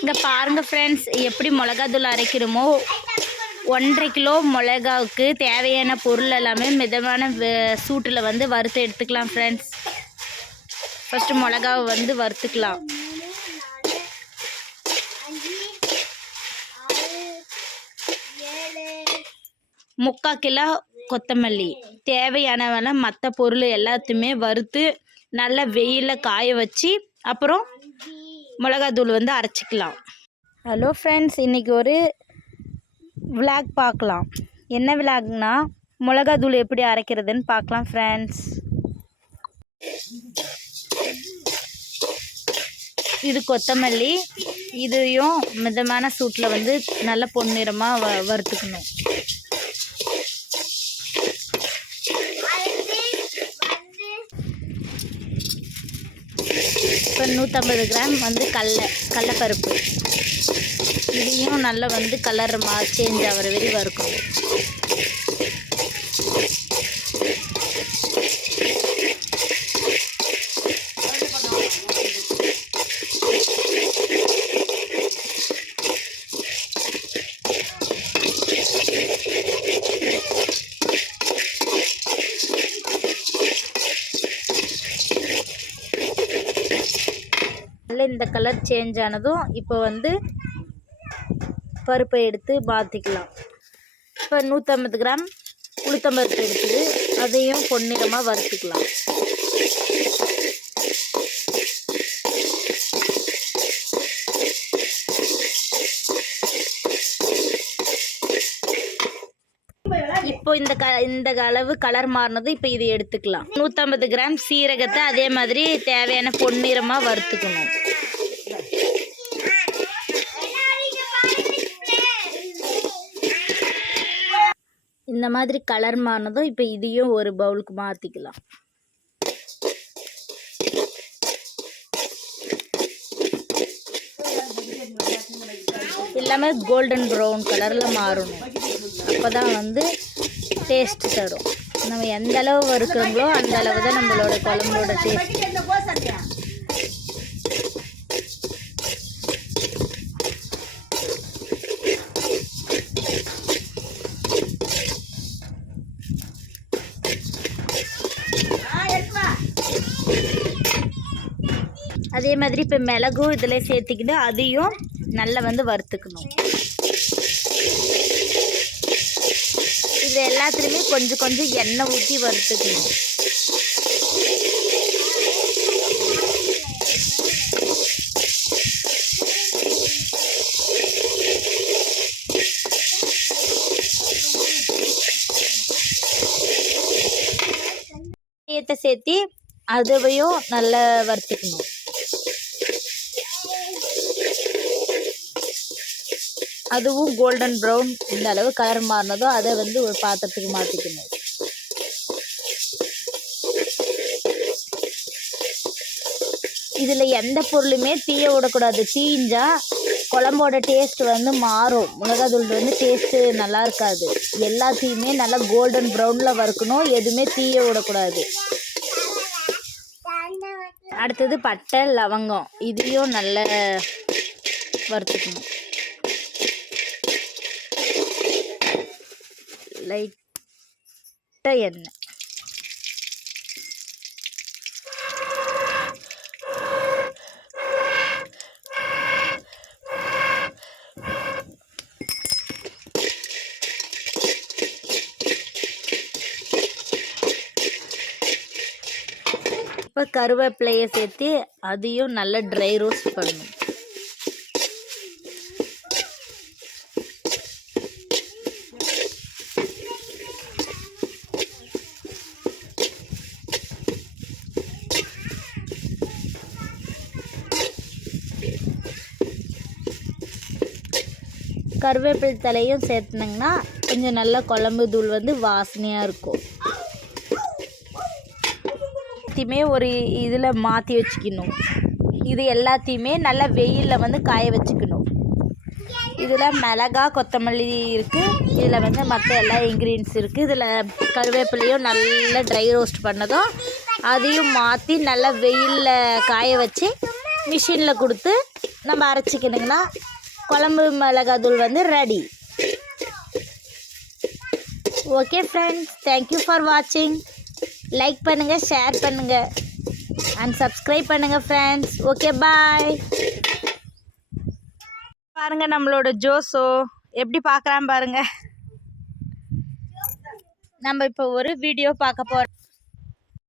இங்கே பாருங்கள் ஃப்ரெண்ட்ஸ், எப்படி மிளகாத்தூள் அரைக்கிறோமோ 1.5 கிலோ மிளகாவுக்கு தேவையான பொருள் எல்லாமே மிதமான சூட்டில் வந்து வறுத்து எடுத்துக்கலாம் ஃப்ரெண்ட்ஸ். ஃபஸ்ட்டு மிளகாவை வந்து வறுத்துக்கலாம். முக்கால் கிலோ கொத்தமல்லி, தேவையானவன மற்ற பொருள் எல்லாத்தையுமே வறுத்து நல்லா வெயிலில் காய வச்சு அப்புறம் மிளகாத்தூள் வந்து அரைச்சிக்கலாம். ஹலோ ஃப்ரெண்ட்ஸ், இன்றைக்கி ஒரு விளாக் பார்க்கலாம். என்ன விளாக்னா மிளகாத்தூள் எப்படி அரைக்கிறதுன்னு பார்க்கலாம் ஃப்ரெண்ட்ஸ். இது கொத்தமல்லி, இதையும் மிதமான சூட்டில் வந்து நல்ல பொன்னிறமாக வறுத்துக்கணும். இப்போ 150 கிராம் வந்து கடலப்பருப்பு, இதையும் நல்லா வந்து கலர் சேஞ்ச் ஆகிற வரை வறுக்கணும். இந்த கலர் சேஞ்ச் ஆனதும் இப்போ வந்து பருப்பை எடுத்து மாற்றிக்கலாம். இப்போ 150 கிராம் உளுத்தம்பருப்பு எடுத்துது, அதையும் பொன்னிறமாக வறுத்துக்கலாம். இப்போ இந்த அளவு கலர் மாறினது. இப்போ இது எடுத்துக்கலாம். 150 கிராம் சீரகத்தை அதே மாதிரி தேவையான பொன்னிறமாக வறுத்துக்கணும். இந்த மாதிரி கலர் மாறினதும் இப்போ இதையும் ஒரு பவுலுக்கு மாற்றிக்கலாம். எல்லாமே கோல்டன் ப்ரௌன் கலரில் மாறணும். அப்போ தான் வந்து டேஸ்ட் தரும். நம்ம எந்த அளவு வறுக்கிறோங்களோ அந்த அளவு தான் நம்மளோட குழம்போட டேஸ்ட். அதே மாதிரி இப்போ மிளகும் இதில் சேர்த்துக்கிட்டு அதையும் நல்லா வந்து வறுத்துக்கணும். இது எல்லாத்துலேயுமே கொஞ்சம் கொஞ்சம் எண்ணெய் ஊற்றி வறுத்துக்கணும். சேர்த்து அதையும் நல்லா வறுத்துக்கணும். அதுவும் கோல்டன் ப்ரௌன் இந்த அளவு கலர் மாறினதோ அதை வந்து ஒரு பாத்திரத்துக்கு மாற்றிக்கணும். இதில் எந்த பொருளுமே தீய விடக்கூடாது. தீஞ்சா குழம்போட டேஸ்ட் வந்து மாறும். மிளகாத்தூள் வந்து டேஸ்ட்டு நல்லா இருக்காது. எல்லாத்தையுமே நல்லா கோல்டன் ப்ரௌனில் வறுக்கணும். எதுவுமே தீய விடக்கூடாது. அடுத்தது பட்டை லவங்கம், இதையும் நல்லா வறுத்துக்கணும். லைட்டாக எண்ணெய். இப்போ கருவேப்பிலையை சேர்த்து அதையும் நல்லா ட்ரை ரோஸ்ட் பண்ணணும். கருவேப்பிலை தலையும் சேர்த்துனீங்கன்னா கொஞ்சம் நல்லா குழம்பு தூள் வந்து வாசனையாக இருக்கும். எல்லாத்தையுமே ஒரு இதில் மாற்றி வச்சுக்கணும். இது எல்லாத்தையுமே நல்லா வெயிலில் வந்து காய வச்சுக்கணும். இதில் மிளகா கொத்தமல்லி இருக்குது. இதில் வந்து மற்ற எல்லா இன்க்ரீடியன்ஸ் இருக்குது. இதில் கருவேப்பிலையும் நல்லா ட்ரை ரோஸ்ட் பண்ணதும் அதையும் மாற்றி நல்லா வெயிலில் காய வச்சு மிஷினில் கொடுத்து நம்ம அரைச்சிக்கணுங்கன்னா குழம்பு மிளகாத்தூள் வந்து ready. Okay friends, thank you for வாட்சிங். லைக் பண்ணுங்கள், ஷேர் பண்ணுங்கள் அண்ட் சப்ஸ்கிரைப் பண்ணுங்கள் ஃப்ரெண்ட்ஸ். Okay bye. பாருங்கள் நம்மளோட ஜோசோ எப்படி பார்க்குறான் பாருங்கள். நம்ம இப்போ ஒரு வீடியோ பார்க்க போகிறோம்.